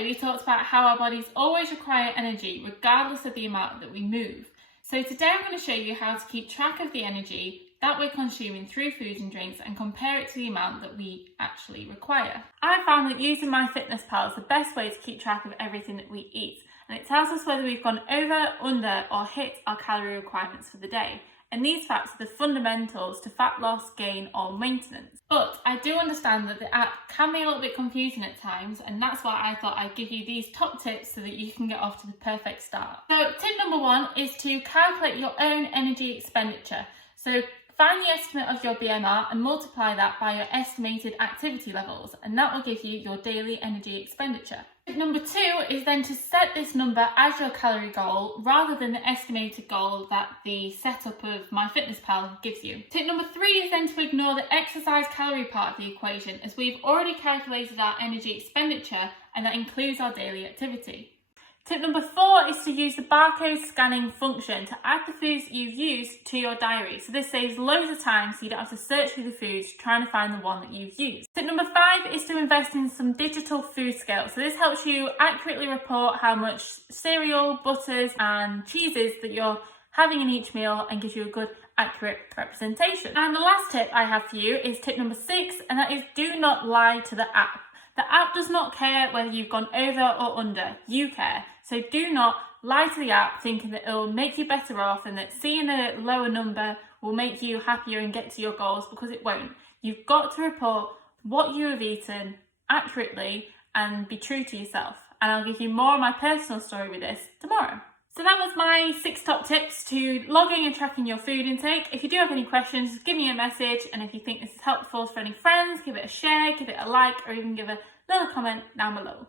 Yesterday we talked about how our bodies always require energy regardless of the amount that we move. So today I'm going to show you how to keep track of the energy that we're consuming through food and drinks and compare it to the amount that we actually require. I found that using MyFitnessPal is the best way to keep track of everything that we eat, and it tells us whether we've gone over, under or hit our calorie requirements for the day. And these facts are the fundamentals to fat loss, gain or maintenance. But I do understand that the app can be a little bit confusing at times, and that's why I thought I'd give you these top tips so that you can get off to the perfect start. So tip number 1 is to calculate your own energy expenditure. So find the estimate of your BMR and multiply that by your estimated activity levels, and that will give you your daily energy expenditure. Tip number 2 is then to set this number as your calorie goal rather than the estimated goal that the setup of MyFitnessPal gives you. Tip number 3 is then to ignore the exercise calorie part of the equation, as we've already calculated our energy expenditure and that includes our daily activity. Tip number 4 is to use the barcode scanning function to add the foods that you've used to your diary. So this saves loads of time so you don't have to search through the foods trying to find the one that you've used. Tip number 5 is to invest in some digital food scales. So this helps you accurately report how much cereal, butters and cheeses that you're having in each meal and gives you a good accurate representation. And the last tip I have for you is tip number 6, and that is do not lie to the app. The app does not care whether you've gone over or under, you care. So do not lie to the app thinking that it will make you better off and that seeing a lower number will make you happier and get to your goals, because it won't. You've got to report what you have eaten accurately and be true to yourself. And I'll give you more of my personal story with this tomorrow. So that was my 6 top tips to logging and tracking your food intake. If you do have any questions, give me a message, and if you think this is helpful for any friends, give it a share, give it a like, or even give a little comment down below.